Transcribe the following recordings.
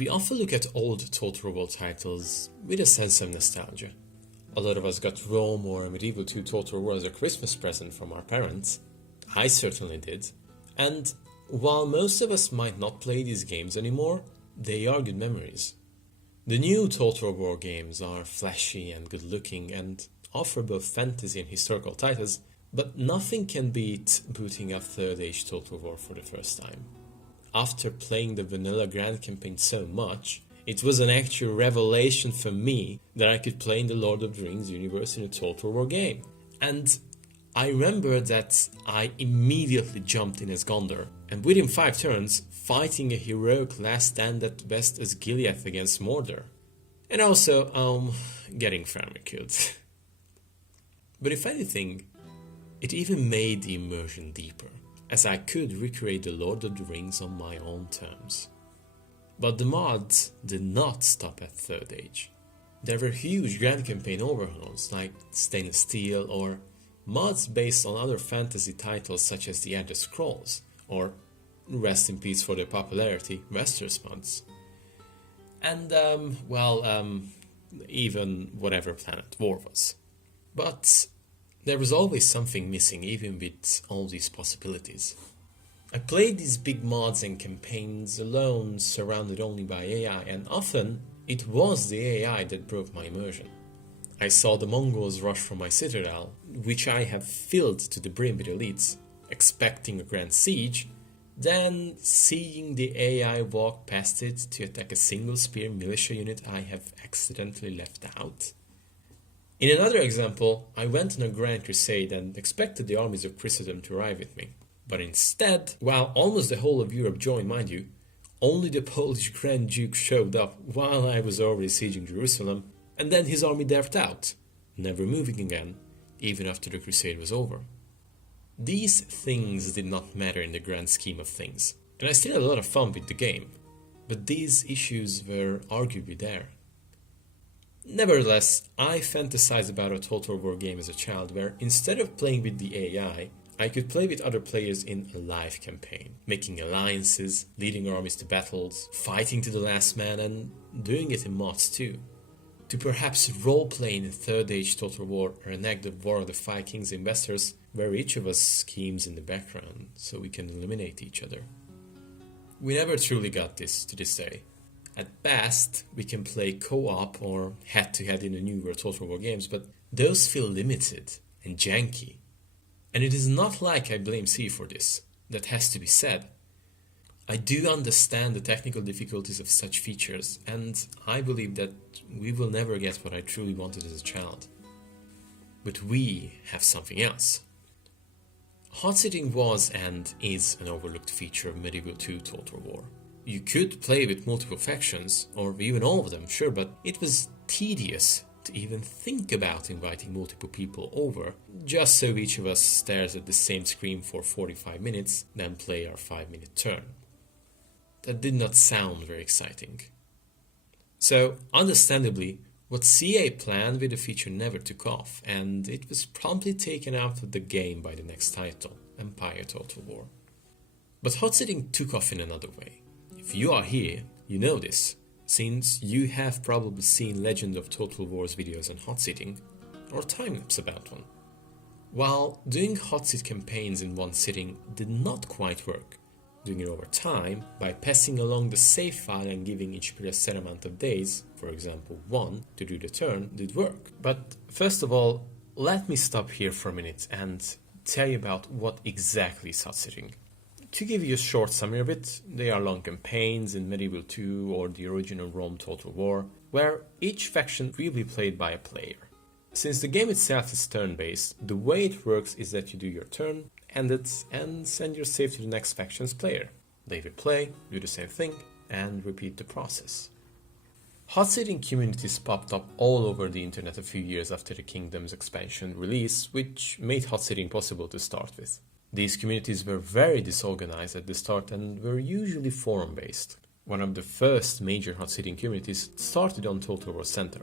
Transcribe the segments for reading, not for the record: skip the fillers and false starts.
We often look at old Total War titles with a sense of nostalgia. A lot of us got Rome or Medieval 2 Total War as a Christmas present from our parents. I certainly did. And while most of us might not play these games anymore, they are good memories. The new Total War games are flashy and good looking and offer both fantasy and historical titles, but nothing can beat booting up Third Age Total War for the first time. After playing the vanilla Grand Campaign so much, it was an actual revelation for me that I could play in the Lord of the Rings universe in a Total War game. And I remember that I immediately jumped in as Gondor, and within 5 turns, fighting a heroic last stand at best as Gilead against Mordor. And also, getting family killed. But if anything, it even made the immersion deeper, as I could recreate the Lord of the Rings on my own terms. But the mods did not stop at Third Age. There were huge Grand Campaign overhauls like Stainless Steel or mods based on other fantasy titles such as the Elder Scrolls or, rest in peace for their popularity, Westeros mods. And, even whatever Planet War was. But there was always something missing even with all these possibilities. I played these big mods and campaigns alone, surrounded only by AI, and often it was the AI that broke my immersion. I saw the Mongols rush from my citadel, which I have filled to the brim with elites, expecting a grand siege, then seeing the AI walk past it to attack a single spear militia unit I have accidentally left out. In another example, I went on a grand crusade and expected the armies of Christendom to arrive with me. But instead, while almost the whole of Europe joined, mind you, only the Polish Grand Duke showed up while I was already sieging Jerusalem, and then his army dared out, never moving again, even after the crusade was over. These things did not matter in the grand scheme of things, and I still had a lot of fun with the game, but these issues were arguably there. Nevertheless, I fantasized about a Total War game as a child where, instead of playing with the AI, I could play with other players in a live campaign, making alliances, leading armies to battles, fighting to the last man, and doing it in mods too. To perhaps roleplay in a Third Age Total War or enact the War of the Five Kings in Westeros, where each of us schemes in the background so we can eliminate each other. We never truly got this to this day. At best, we can play co-op or head-to-head in the newer Total War games, but those feel limited and janky. And it is not like I blame C for this, that has to be said. I do understand the technical difficulties of such features, and I believe that we will never get what I truly wanted as a child. But we have something else. Hotseating was and is an overlooked feature of Medieval 2 Total War. You could play with multiple factions, or even all of them, sure, but it was tedious to even think about inviting multiple people over, just so each of us stares at the same screen for 45 minutes, then play our 5-minute turn. That did not sound very exciting. So, understandably, what CA planned with the feature never took off, and it was promptly taken out of the game by the next title, Empire Total War. But Hotseating took off in another way. If you are here, you know this, since you have probably seen Legend of Total War's videos on Hotseating, or time-lapse about one. While doing Hotseat campaigns in one sitting did not quite work, doing it over time, by passing along the save file and giving each player a set amount of days, for example 1, to do the turn, did work. But first of all, let me stop here for a minute and tell you about what exactly is Hotseating. To give you a short summary of it, they are long campaigns in Medieval 2 or the original Rome Total War, where each faction will be played by a player. Since the game itself is turn-based, the way it works is that you do your turn, end it, and send your save to the next faction's player. They will play, do the same thing, and repeat the process. Hotseating communities popped up all over the internet a few years after the Kingdom's expansion release, which made Hotseating possible to start with. These communities were very disorganized at the start and were usually forum-based. One of the first major Hotseating communities started on Total War Center.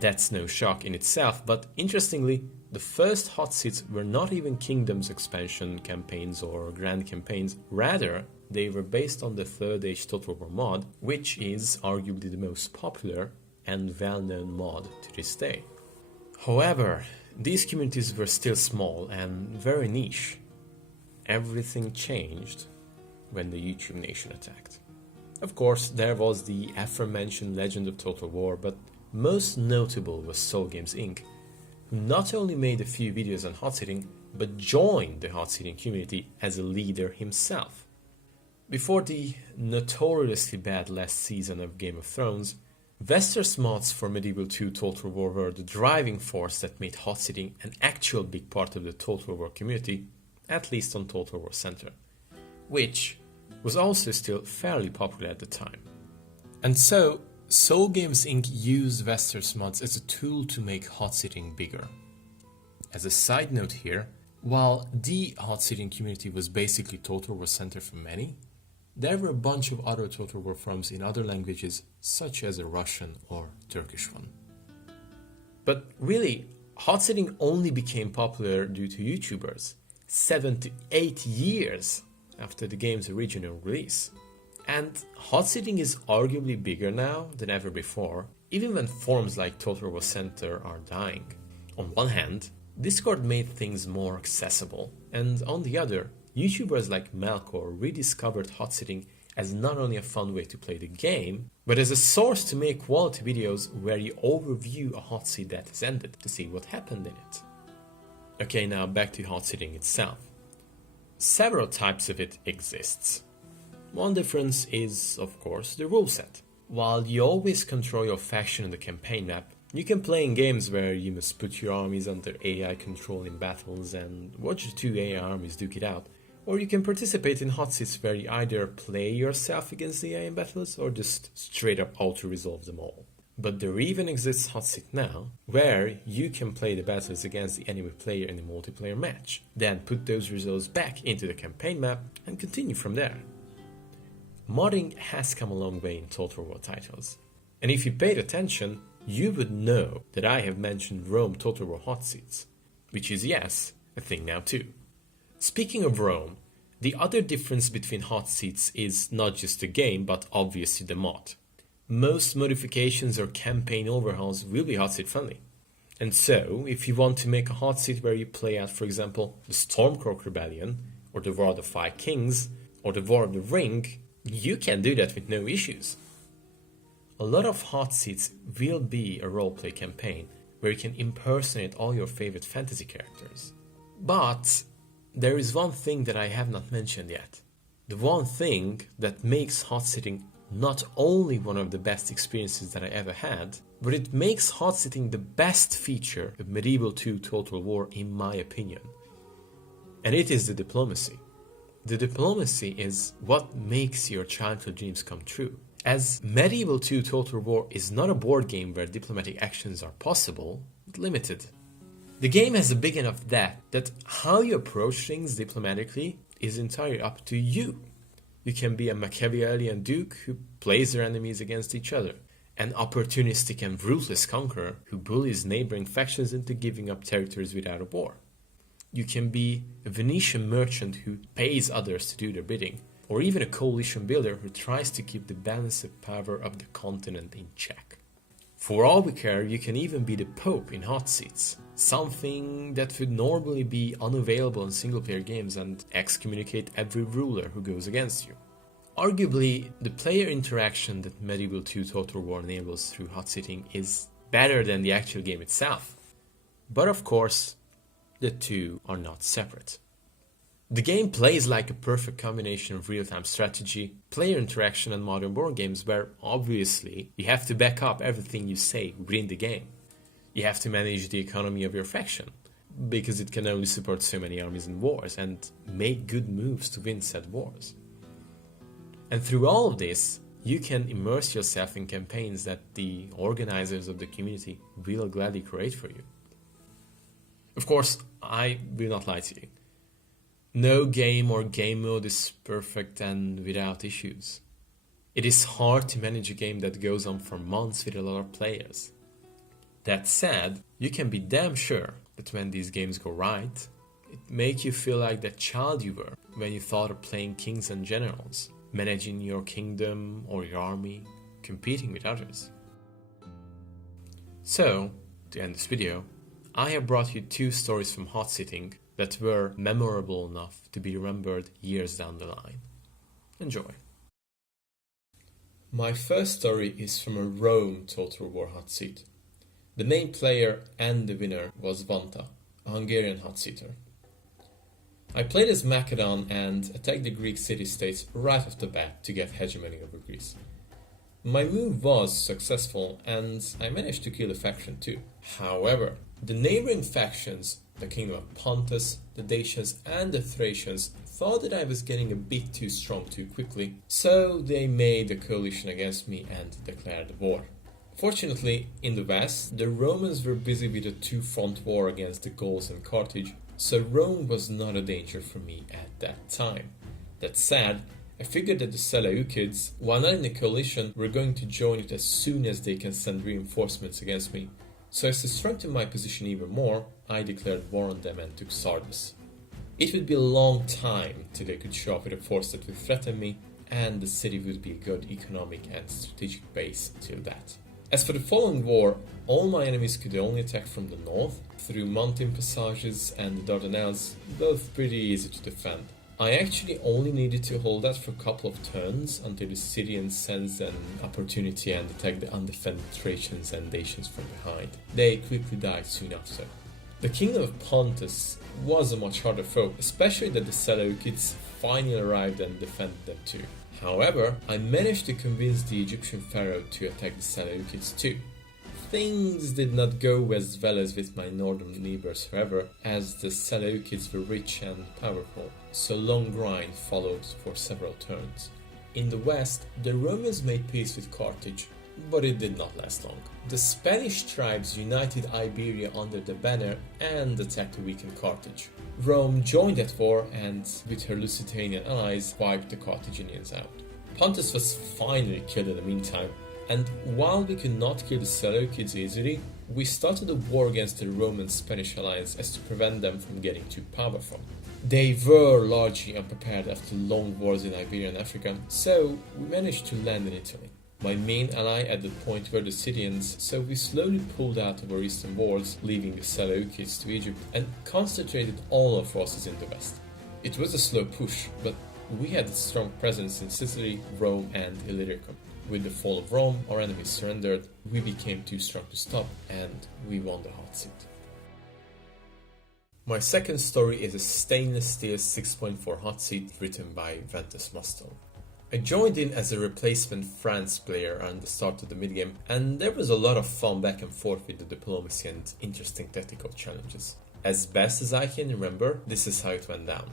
That's no shock in itself, but interestingly, the first Hotseats were not even Kingdom's expansion campaigns or grand campaigns. Rather, they were based on the Third Age Total War mod, which is arguably the most popular and well-known mod to this day. However, these communities were still small and very niche. Everything changed when the YouTube Nation attacked. Of course, there was the aforementioned Legend of Total War, but most notable was Soul Games Inc., who not only made a few videos on hot-seating, but joined the hot-seating community as a leader himself. Before the notoriously bad last season of Game of Thrones, Wester's mods for Medieval 2 Total War were the driving force that made hot-seating an actual big part of the Total War community, at least on Total War Center, which was also still fairly popular at the time. And so, Soul Games Inc. used Wester's mods as a tool to make hot-seating bigger. As a side note here, while the hot-seating community was basically Total War Center for many, there were a bunch of other Total War forums in other languages, such as a Russian or Turkish one. But really, hot-seating only became popular due to YouTubers, 7 to 8 years after the game's original release. And hot-seating is arguably bigger now than ever before, even when forums like Total War Center are dying. On one hand, Discord made things more accessible, and on the other, YouTubers like Melkor rediscovered hot-seating as not only a fun way to play the game, but as a source to make quality videos where you overview a hot seat that has ended to see what happened in it. Okay, now back to hot-seating itself. Several types of it exists. One difference is, of course, the rule set. While you always control your faction on the campaign map, you can play in games where you must put your armies under AI control in battles and watch the two AI armies duke it out, or you can participate in hot seats where you either play yourself against the AI in battles or just straight up auto-resolve them all. But there even exists hot seat now, where you can play the battles against the enemy player in a multiplayer match, then put those results back into the campaign map and continue from there. Modding has come a long way in Total War titles, and if you paid attention, you would know that I have mentioned Rome Total War hot seats, which is, yes, a thing now too. Speaking of Rome, the other difference between hot seats is not just the game, but obviously the mod. Most modifications or campaign overhauls will be hot seat friendly. And so, if you want to make a hot seat where you play out, for example, the Stormcroak Rebellion, or the War of the Five Kings, or the War of the Ring, you can do that with no issues. A lot of hot seats will be a roleplay campaign where you can impersonate all your favorite fantasy characters. But there is one thing that I have not mentioned yet. The one thing that makes hot-sitting not only one of the best experiences that I ever had, but it makes hot-sitting the best feature of Medieval 2 Total War in my opinion. And it is the diplomacy. The diplomacy is what makes your childhood dreams come true. As Medieval 2 Total War is not a board game where diplomatic actions are possible, but limited. The game has a big enough depth that how you approach things diplomatically is entirely up to you. You can be a Machiavellian duke who plays their enemies against each other, an opportunistic and ruthless conqueror who bullies neighboring factions into giving up territories without a war. You can be a Venetian merchant who pays others to do their bidding, or even a coalition builder who tries to keep the balance of power of the continent in check. For all we care, you can even be the Pope in hot seats, something that would normally be unavailable in single-player games, and excommunicate every ruler who goes against you. Arguably, the player interaction that Medieval 2 Total War enables through hot-sitting is better than the actual game itself. But of course, the two are not separate. The game plays like a perfect combination of real-time strategy, player interaction and modern board games where, obviously, you have to back up everything you say within the game. You have to manage the economy of your faction, because it can only support so many armies in wars, and make good moves to win said wars. And through all of this, you can immerse yourself in campaigns that the organizers of the community will gladly create for you. Of course, I will not lie to you. No game or game mode is perfect and without issues. It is hard to manage a game that goes on for months with a lot of players. That said, you can be damn sure that when these games go right, It make you feel like that child you were when you thought of playing kings and generals, managing your kingdom or your army, competing with others. So, to end this video, I have brought you 2 stories from Hotseating that were memorable enough to be remembered years down the line. Enjoy. My first story is from a Rome Total War Hotseat. The main player and the winner was Vanta, a Hungarian Hotseater. I played as Macedon and attacked the Greek city-states right off the bat to get hegemony over Greece. My move was successful and I managed to kill a faction too. However, the neighboring factions, the Kingdom of Pontus, the Dacians and the Thracians, thought that I was getting a bit too strong too quickly, so they made a coalition against me and declared war. Fortunately, in the west, the Romans were busy with a 2-front war against the Gauls and Carthage, so Rome was not a danger for me at that time. That said, I figured that the Seleucids, while not in the coalition, were going to join it as soon as they can send reinforcements against me. So as to strengthen my position even more, I declared war on them and took Sardis. It would be a long time till they could show up with a force that would threaten me, and the city would be a good economic and strategic base till that. As for the following war, all my enemies could only attack from the north, through mountain passages and the Dardanelles, both pretty easy to defend. I actually only needed to hold that for a couple of turns until the Syrians sensed an opportunity and attacked the undefended Thracians and Dacians from behind. They quickly died soon after. The Kingdom of Pontus was a much harder foe, especially that the Seleucids finally arrived and defended them too. However, I managed to convince the Egyptian pharaoh to attack the Seleucids too. Things did not go as well as with my northern neighbors, however, as the Seleucids were rich and powerful, so long grind followed for several turns. In the west, the Romans made peace with Carthage, but it did not last long. The Spanish tribes united Iberia under the banner and attacked the weakened Carthage. Rome joined that war and, with her Lusitanian allies, wiped the Carthaginians out. Pontus was finally killed in the meantime, and while we could not kill the Seleucids easily, we started a war against the Roman-Spanish alliance as to prevent them from getting too powerful. They were largely unprepared after long wars in Iberia and Africa, so we managed to land in Italy. My main ally at that point were the Syrians, so we slowly pulled out of our eastern wars, leaving the Seleucids to Egypt, and concentrated all our forces in the west. It was a slow push, but we had a strong presence in Sicily, Rome and Illyricum. With the fall of Rome, our enemies surrendered, we became too strong to stop, and we won the Hotseat. My second story is a stainless steel 6.4 Hotseat written by Ventus Mustel. I joined in as a replacement France player on the start of the midgame, and there was a lot of fun back and forth with the diplomacy and interesting tactical challenges. As best as I can remember, this is how it went down.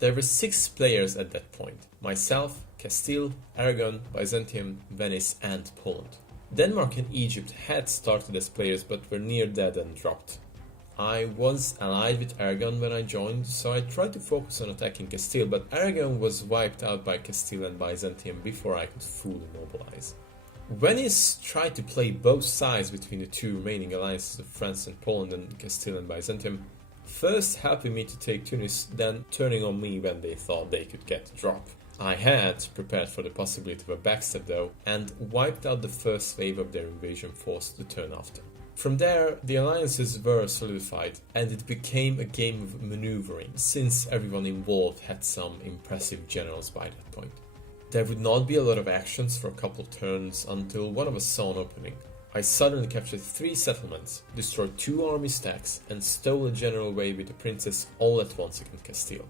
There were 6 players at that point: myself, Castile, Aragon, Byzantium, Venice and Poland. Denmark and Egypt had started as players but were near dead and dropped. I was allied with Aragon when I joined, so I tried to focus on attacking Castile, but Aragon was wiped out by Castile and Byzantium before I could fully mobilize. Venice tried to play both sides between the 2 remaining alliances of France and Poland and Castile and Byzantium, first helping me to take Tunis, then turning on me when they thought they could get the drop. I had prepared for the possibility of a backstab though, and wiped out the first wave of their invasion force the turn after. From there, the alliances were solidified, and it became a game of maneuvering, since everyone involved had some impressive generals by that point. There would not be a lot of actions for a couple of turns until one of us saw an opening. I suddenly captured 3 settlements, destroyed 2 army stacks, and stole a general away with the princess all at once against Castile.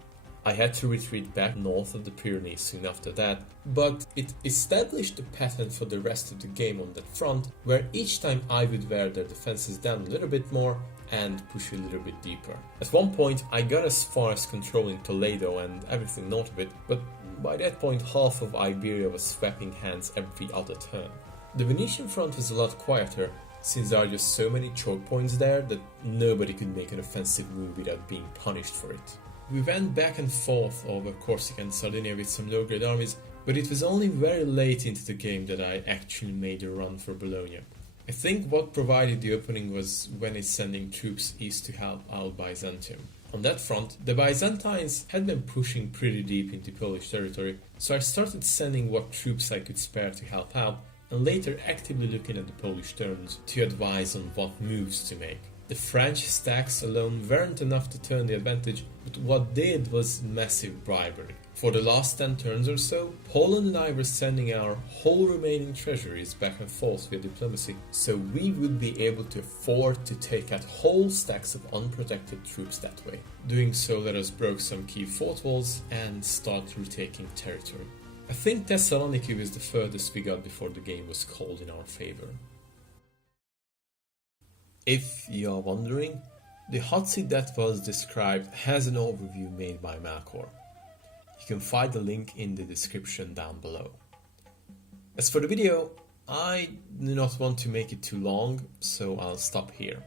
I had to retreat back north of the Pyrenees soon after that, but it established a pattern for the rest of the game on that front, where each time I would wear their defenses down a little bit more and push a little bit deeper. At one point I got as far as controlling Toledo and everything north of it, but by that point half of Iberia was swapping hands every other turn. The Venetian front was a lot quieter, since there are just so many choke points there that nobody could make an offensive move without being punished for it. We went back and forth over Corsica and Sardinia with some low-grade armies, but it was only very late into the game that I actually made a run for Bologna. I think what provided the opening was Venice sending troops east to help out Byzantium. On that front, the Byzantines had been pushing pretty deep into Polish territory, so I started sending what troops I could spare to help out, and later actively looking at the Polish turns to advise on what moves to make. The French stacks alone weren't enough to turn the advantage, but what did was massive bribery. For the last 10 turns or so, Poland and I were sending our whole remaining treasuries back and forth via diplomacy, so we would be able to afford to take out whole stacks of unprotected troops that way. Doing so let us broke some key fort walls and start retaking territory. I think Thessaloniki was the furthest we got before the game was called in our favor. If you're wondering, the Hotseat that was described has an overview made by Malcor. You can find the link in the description down below. As for the video, I do not want to make it too long, so I'll stop here.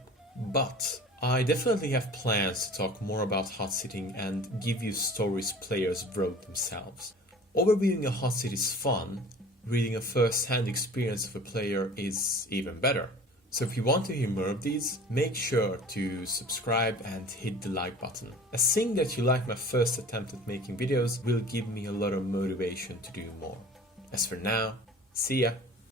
But I definitely have plans to talk more about hot-seating and give you stories players wrote themselves. Overviewing a hot-seat is fun, reading a first-hand experience of a player is even better. So if you want to hear more of these, make sure to subscribe and hit the like button. As seeing that you like my first attempt at making videos will give me a lot of motivation to do more. As for now, see ya!